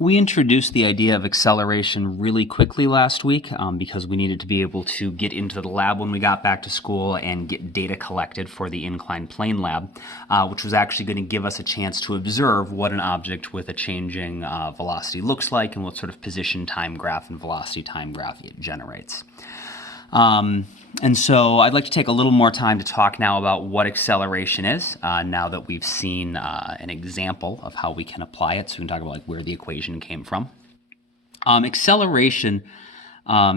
We introduced the idea of acceleration really quickly last week because we needed to be able to get into the lab when we got back to school and get data collected for the inclined plane lab, which was actually going to give us a chance to observe what an object with a changing velocity looks like and what sort of position time graph and velocity time graph it generates. And so I'd like to take a little more time to talk now about what acceleration is, now that we've seen an example of how we can apply it. So we can talk about like where the equation came from. Acceleration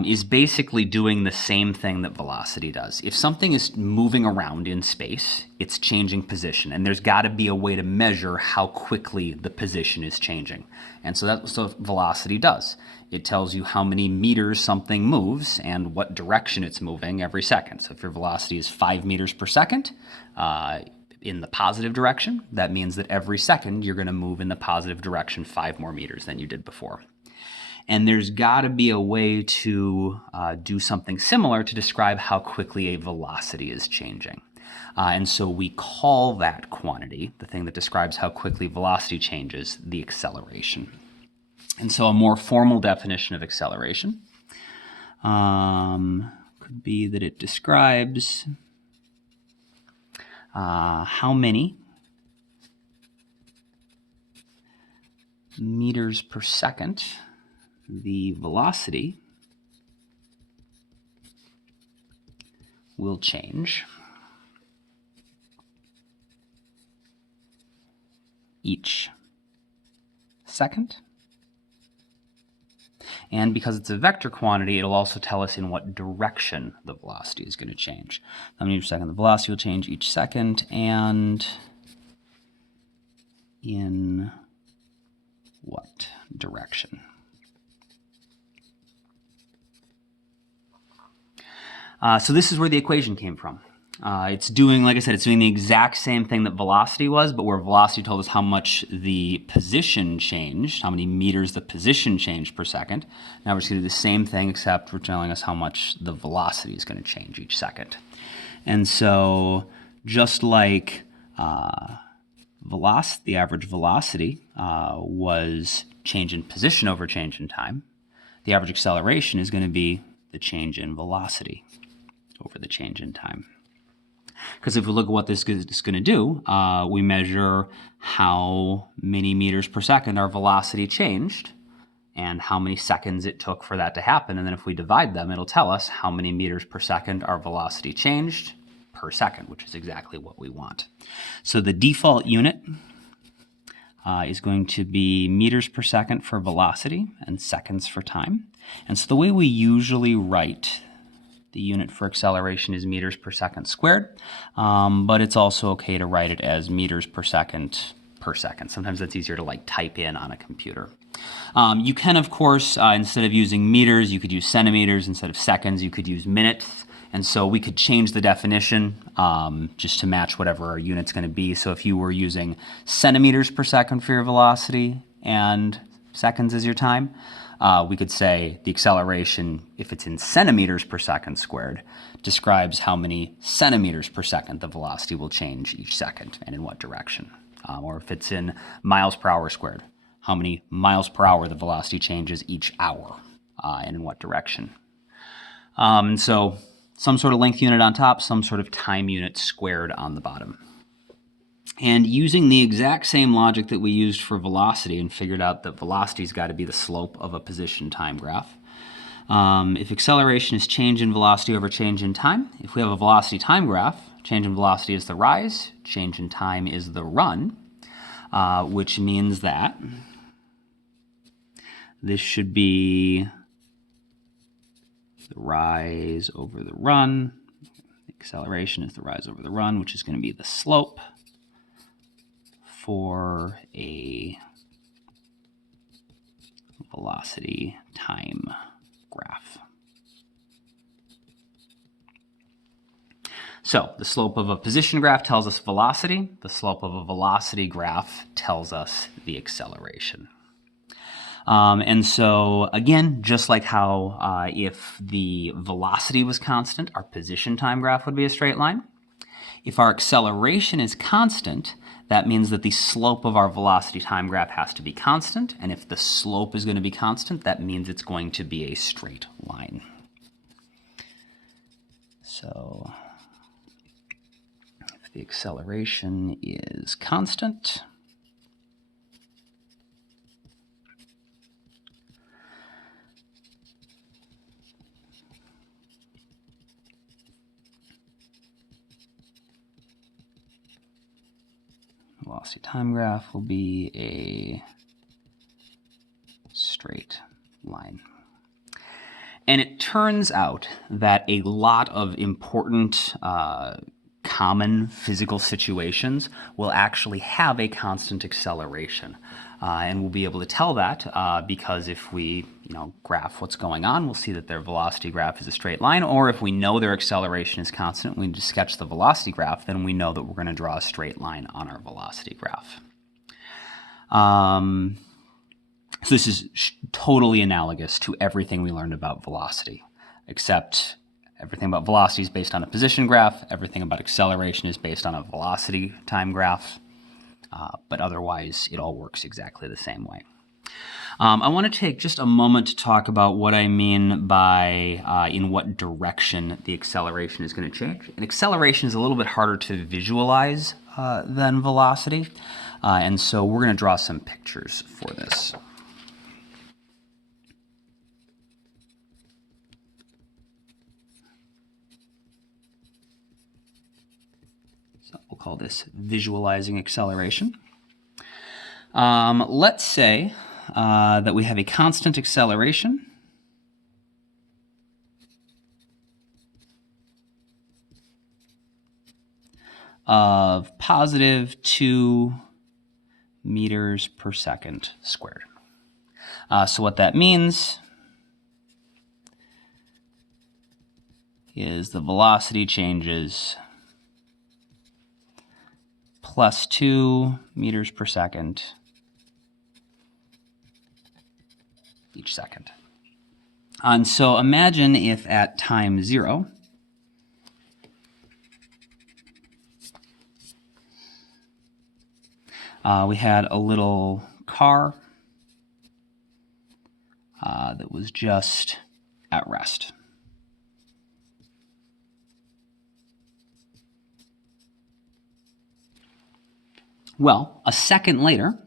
is basically doing the same thing that velocity does. If something is moving around in space, it's changing position, and there's got to be a way to measure how quickly the position is changing. And so that's what velocity does. It tells you how many meters something moves and what direction it's moving every second. So if your velocity is 5 meters per second in the positive direction, that means that every second you're going to move in the positive direction 5 more meters than you did before. And there's got to be a way to do something similar to describe how quickly a velocity is changing. And so we call that quantity, the thing that describes how quickly velocity changes, the acceleration. And so a more formal definition of acceleration could be that it describes how many meters per second the velocity will change each second. And because it's a vector quantity, it'll also tell us in what direction the velocity is going to change. How many meters per second the velocity will change each second, and in what direction. So this is where the equation came from. It's doing, like I said, it's doing the exact same thing that velocity was, but where velocity told us how much the position changed, how many meters the position changed per second. Now we're just going to do the same thing, except we're telling us how much the velocity is going to change each second. And so just like the average velocity was change in position over change in time, the average acceleration is going to be the change in velocity over the change in time. Because if we look at what this is going to do, we measure how many meters per second our velocity changed and how many seconds it took for that to happen. And then if we divide them, it'll tell us how many meters per second our velocity changed per second, which is exactly what we want. So the default unit is going to be meters per second for velocity and seconds for time. And so the way we usually write the unit for acceleration is meters per second squared, but it's also okay to write it as meters per second per second. Sometimes that's easier to like type in on a computer. You can, of course, instead of using meters, you could use centimeters. Instead of seconds, you could use minutes. And so we could change the definition just to match whatever our unit's going to be. So if you were using centimeters per second for your velocity and seconds as your time, we could say the acceleration, if it's in centimeters per second squared, describes how many centimeters per second the velocity will change each second and in what direction. Or if it's in miles per hour squared, how many miles per hour the velocity changes each hour and in what direction. And so some sort of length unit on top, some sort of time unit squared on the bottom. And using the exact same logic that we used for velocity and figured out that velocity's got to be the slope of a position time graph. If acceleration is change in velocity over change in time, if we have a velocity time graph, change in velocity is the rise, change in time is the run, which means that this should be the rise over the run. Acceleration is the rise over the run, which is going to be the slope for a velocity time graph. So the slope of a position graph tells us velocity. The slope of a velocity graph tells us the acceleration. And so, again, just like how if the velocity was constant, our position time graph would be a straight line. If our acceleration is constant, that means that the slope of our velocity time graph has to be constant, and if the slope is going to be constant, that means it's going to be a straight line. So if the acceleration is constant, velocity time graph will be a straight line. And it turns out that a lot of important common physical situations will actually have a constant acceleration. And we'll be able to tell that because if we graph what's going on, we'll see that their velocity graph is a straight line. Or if we know their acceleration is constant, we just sketch the velocity graph, then we know that we're going to draw a straight line on our velocity graph. So this is totally analogous to everything we learned about velocity, except everything about velocity is based on a position graph, everything about acceleration is based on a velocity time graph, but otherwise it all works exactly the same way. I want to take just a moment to talk about what I mean by in what direction the acceleration is going to change. And acceleration is a little bit harder to visualize than velocity, and so we're going to draw some pictures for this. We'll call this visualizing acceleration. Let's say that we have a constant acceleration of positive 2 meters per second squared. So what that means is the velocity changes plus 2 meters per second each second. And so imagine if at time 0, we had a little car that was just at rest. Well, a second later,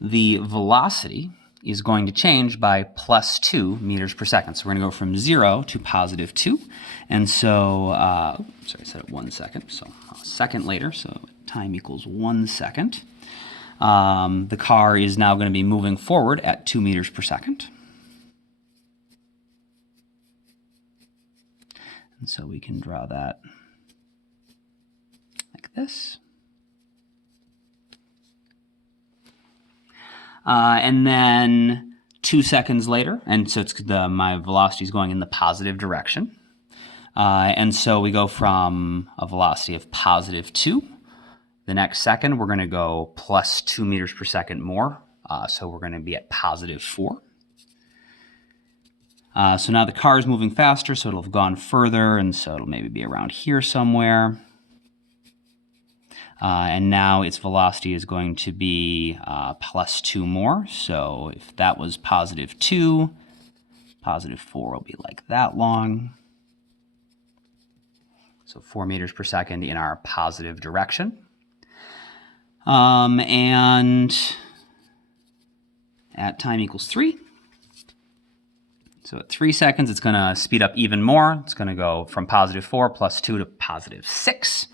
the velocity is going to change by plus 2 meters per second. So we're going to go from 0 to positive 2. And so, sorry, I said it 1 second. So a second later, so time equals 1 second. The car is now going to be moving forward at 2 meters per second. And so we can draw that like this. And then 2 seconds later, and so it's my velocity is going in the positive direction. And so we go from a velocity of positive 2. The next second, we're going to go plus 2 meters per second more. So we're going to be at positive 4. So now the car is moving faster, so it'll have gone further, and so it'll maybe be around here somewhere. And now its velocity is going to be plus 2 more. So if that was positive 2, positive 4 will be like that long. So 4 meters per second in our positive direction. And at time equals 3. So at 3 seconds, it's going to speed up even more. It's going to go from positive 4 plus 2 to positive 6.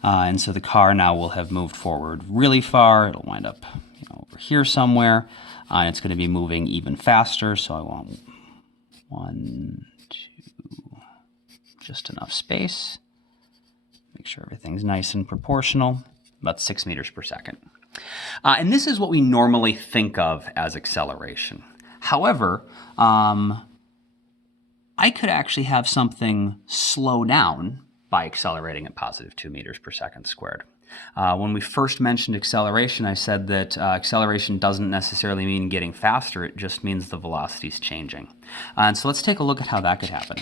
And so the car now will have moved forward really far. It'll wind up over here somewhere. And it's going to be moving even faster. So I want 1, 2, just enough space. Make sure everything's nice and proportional. About 6 meters per second. And this is what we normally think of as acceleration. However, I could actually have something slow down by accelerating at positive 2 meters per second squared. When we first mentioned acceleration, I said that acceleration doesn't necessarily mean getting faster, it just means the velocity is changing. And so let's take a look at how that could happen.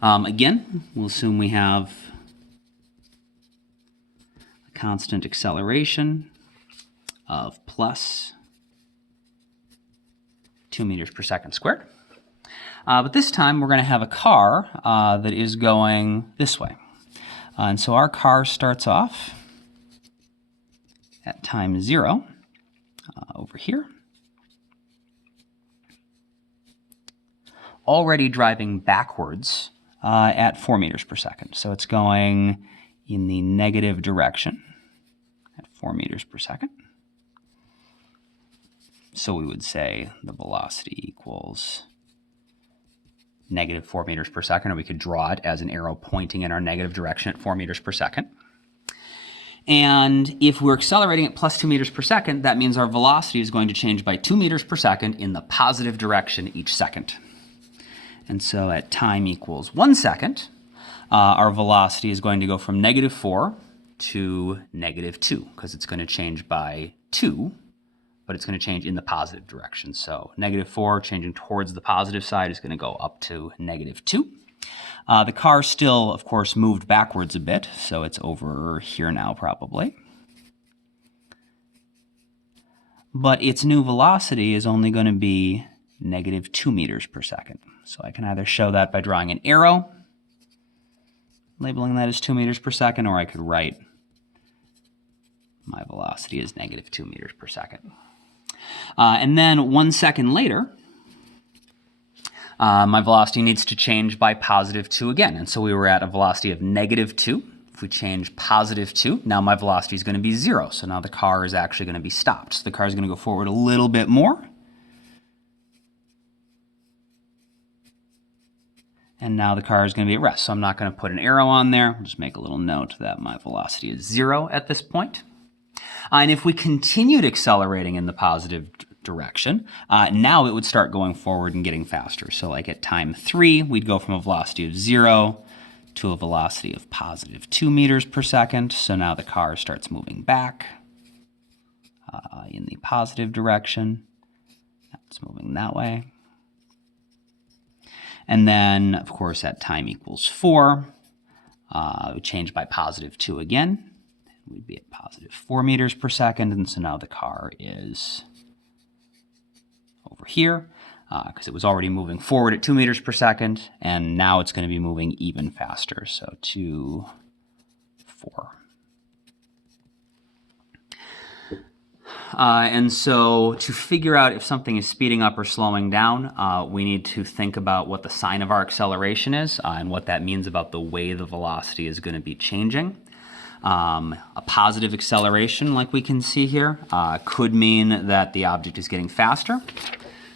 Again, we'll assume we have constant acceleration of plus 2 meters per second squared. But this time we're going to have a car that is going this way. And so our car starts off at time 0 over here, already driving backwards at 4 meters per second. So it's going in the negative direction at 4 meters per second. So we would say the velocity equals negative 4 meters per second, or we could draw it as an arrow pointing in our negative direction at 4 meters per second. And if we're accelerating at plus 2 meters per second, that means our velocity is going to change by 2 meters per second in the positive direction each second. And so at time equals 1 second, our velocity is going to go from negative 4 to negative 2, because it's going to change by 2, but it's going to change in the positive direction. So negative 4 changing towards the positive side is going to go up to negative 2. The car still, of course, moved backwards a bit, so it's over here now probably. But its new velocity is only going to be negative 2 meters per second. So I can either show that by drawing an arrow, labeling that as 2 meters per second, or I could write my velocity as negative 2 meters per second. And then 1 second later, my velocity needs to change by positive 2 again. And so we were at a velocity of negative 2. If we change positive 2, now my velocity is going to be 0. So now the car is actually going to be stopped. So the car is going to go forward a little bit more. And now the car is going to be at rest. So I'm not going to put an arrow on there. I'll just make a little note that my velocity is 0 at this point. And if we continued accelerating in the positive direction, now it would start going forward and getting faster. So like at time 3, we'd go from a velocity of 0 to a velocity of positive 2 meters per second. So now the car starts moving back in the positive direction. It's moving that way. And then, of course, at time equals 4, it would change by positive 2 again. We'd be at positive 4 meters per second, and so now the car is over here, because it was already moving forward at 2 meters per second, and now it's going to be moving even faster, so 2, 4. And so to figure out if something is speeding up or slowing down, we need to think about what the sign of our acceleration is and what that means about the way the velocity is going to be changing. A positive acceleration, like we can see here, could mean that the object is getting faster.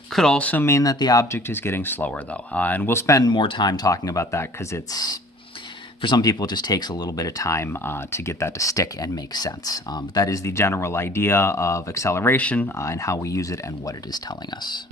Could also mean that the object is getting slower, though. And we'll spend more time talking about that because it's, for some people, it just takes a little bit of time to get that to stick and make sense. But that is the general idea of acceleration and how we use it and what it is telling us.